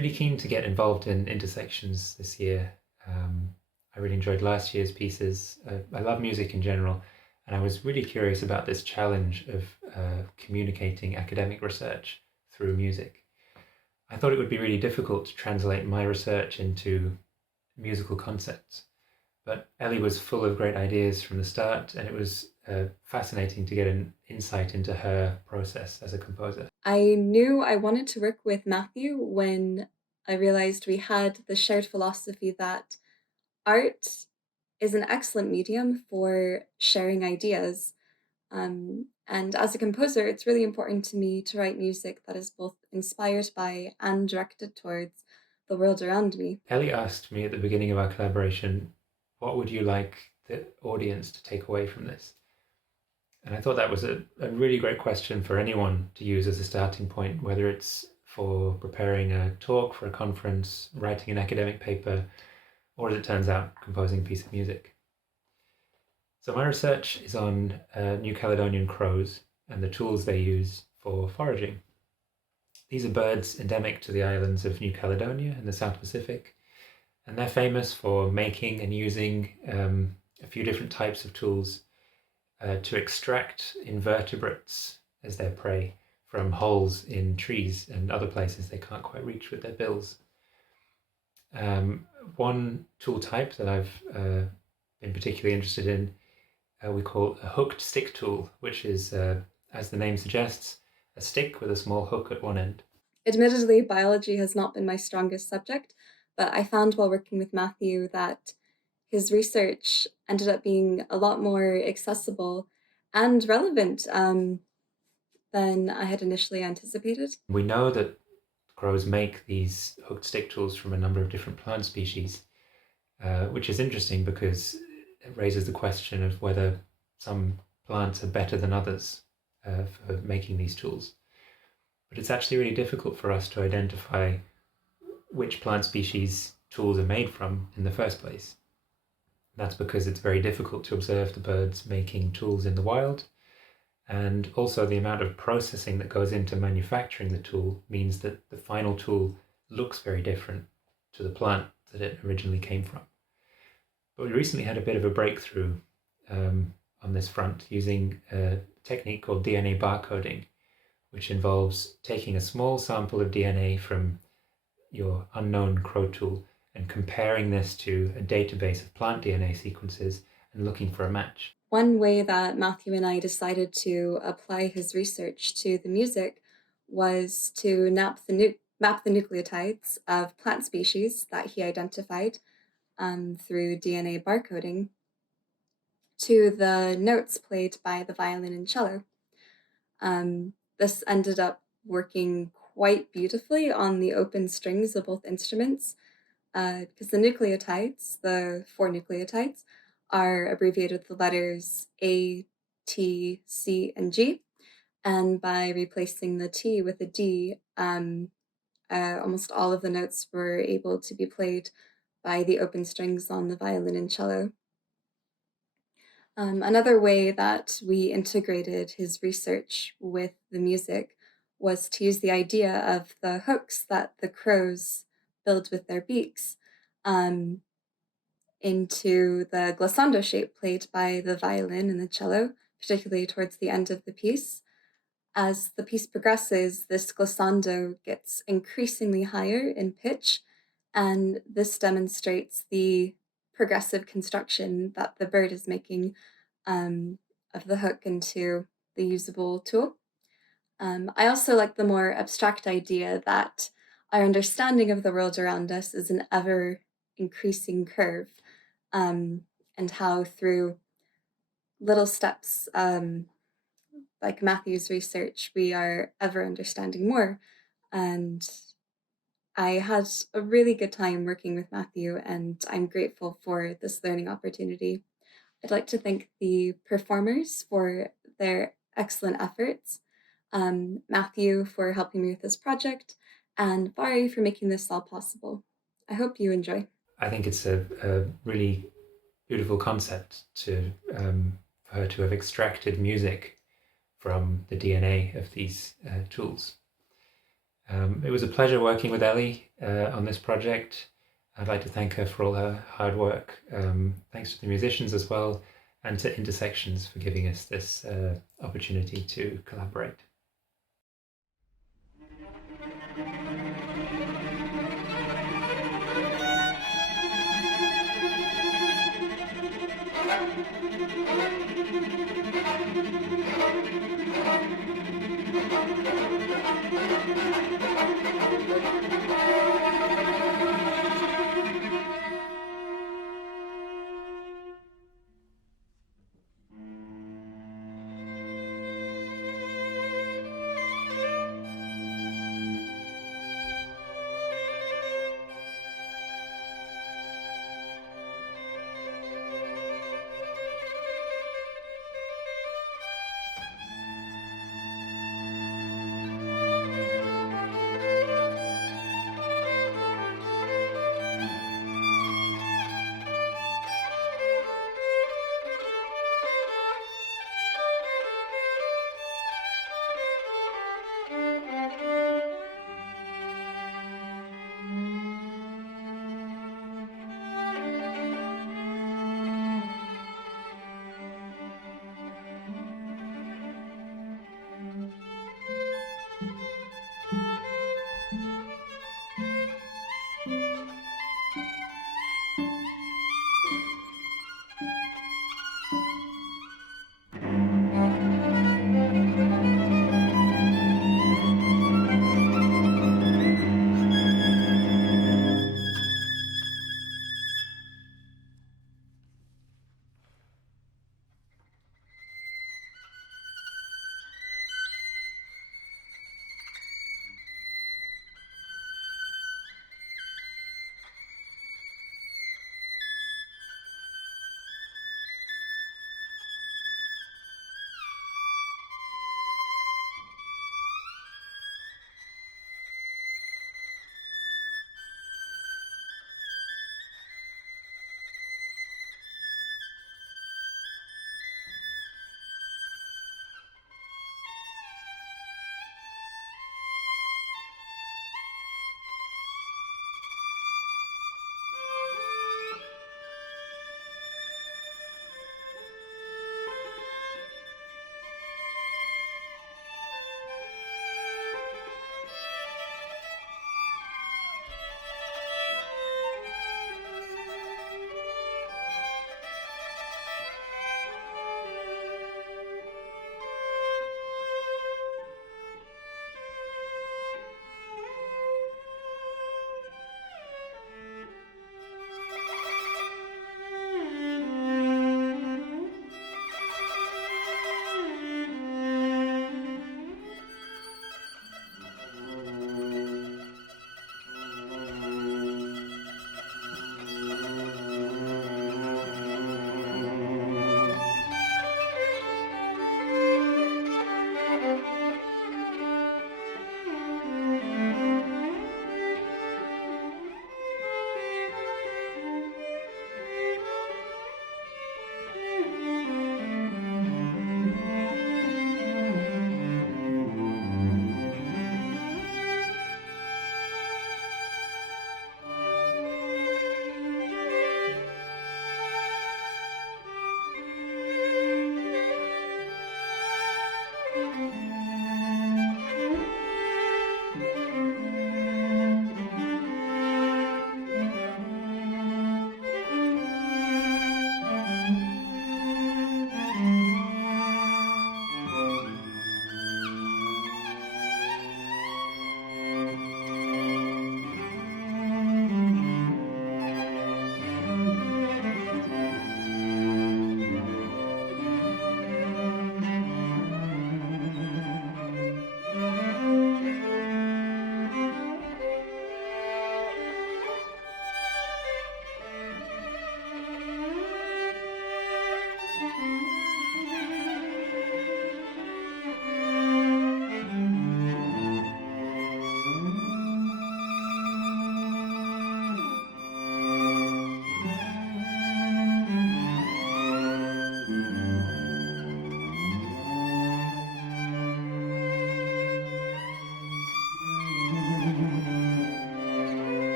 really keen to get involved in intersections this year. I really enjoyed last year's pieces. I love music in general, and I was really curious about this challenge of communicating academic research through music. I thought it would be really difficult to translate my research into musical concepts, but Ellie was full of great ideas from the start, and it was fascinating to get an insight into her process as a composer. I knew I wanted to work with Matthew when I realized we had the shared philosophy that art is an excellent medium for sharing ideas. And as a composer, it's really important to me to write music that is both inspired by and directed towards the world around me. Ellie asked me at the beginning of our collaboration, what would you like the audience to take away from this? And I thought that was a really great question for anyone to use as a starting point, whether it's for preparing a talk for a conference, writing an academic paper, or as it turns out, composing a piece of music. So my research is on New Caledonian crows and the tools they use for foraging. These are birds endemic to the islands of New Caledonia in the South Pacific, and they're famous for making and using a few different types of tools to extract invertebrates as their prey from holes in trees and other places they can't quite reach with their bills. One tool type that I've been particularly interested in we call a hooked stick tool, which is, as the name suggests, a stick with a small hook at one end. Admittedly, biology has not been my strongest subject, but I found while working with Matthew that his research ended up being a lot more accessible and relevant than I had initially anticipated. We know that crows make these hooked stick tools from a number of different plant species, which is interesting because it raises the question of whether some plants are better than others for making these tools. But it's actually really difficult for us to identify which plant species tools are made from in the first place. That's because it's very difficult to observe the birds making tools in the wild, and also the amount of processing that goes into manufacturing the tool means that the final tool looks very different to the plant that it originally came from. But we recently had a bit of a breakthrough on this front using a technique called DNA barcoding, which involves taking a small sample of DNA from your unknown crow tool and comparing this to a database of plant DNA sequences and looking for a match. One way that Matthew and I decided to apply his research to the music was to map the nucleotides of plant species that he identified through DNA barcoding to the notes played by the violin and cello. This ended up working quite beautifully on the open strings of both instruments because the nucleotides, the four nucleotides, are abbreviated with the letters A, T, C, and G. And by replacing the T with a D, almost all of the notes were able to be played by the open strings on the violin and cello. Another way that we integrated his research with the music was to use the idea of the hooks that the crows build with their beaks um, into the glissando shape played by the violin and the cello, particularly towards the end of the piece. As the piece progresses, this glissando gets increasingly higher in pitch, and this demonstrates the progressive construction that the bird is making um, of the hook into the usable tool. I also like the more abstract idea that our understanding of the world around us is an ever increasing curve, and how through little steps, like Matthew's research, we are ever understanding more. And I had a really good time working with Matthew, and I'm grateful for this learning opportunity. I'd like to thank the performers for their excellent efforts, Matthew for helping me with this project, and Bari for making this all possible. I hope you enjoy. I think it's a really beautiful concept to for her to have extracted music from the DNA of these tools. It was a pleasure working with Ellie on this project. I'd like to thank her for all her hard work. Thanks to the musicians as well, and to Intersections for giving us this opportunity to collaborate.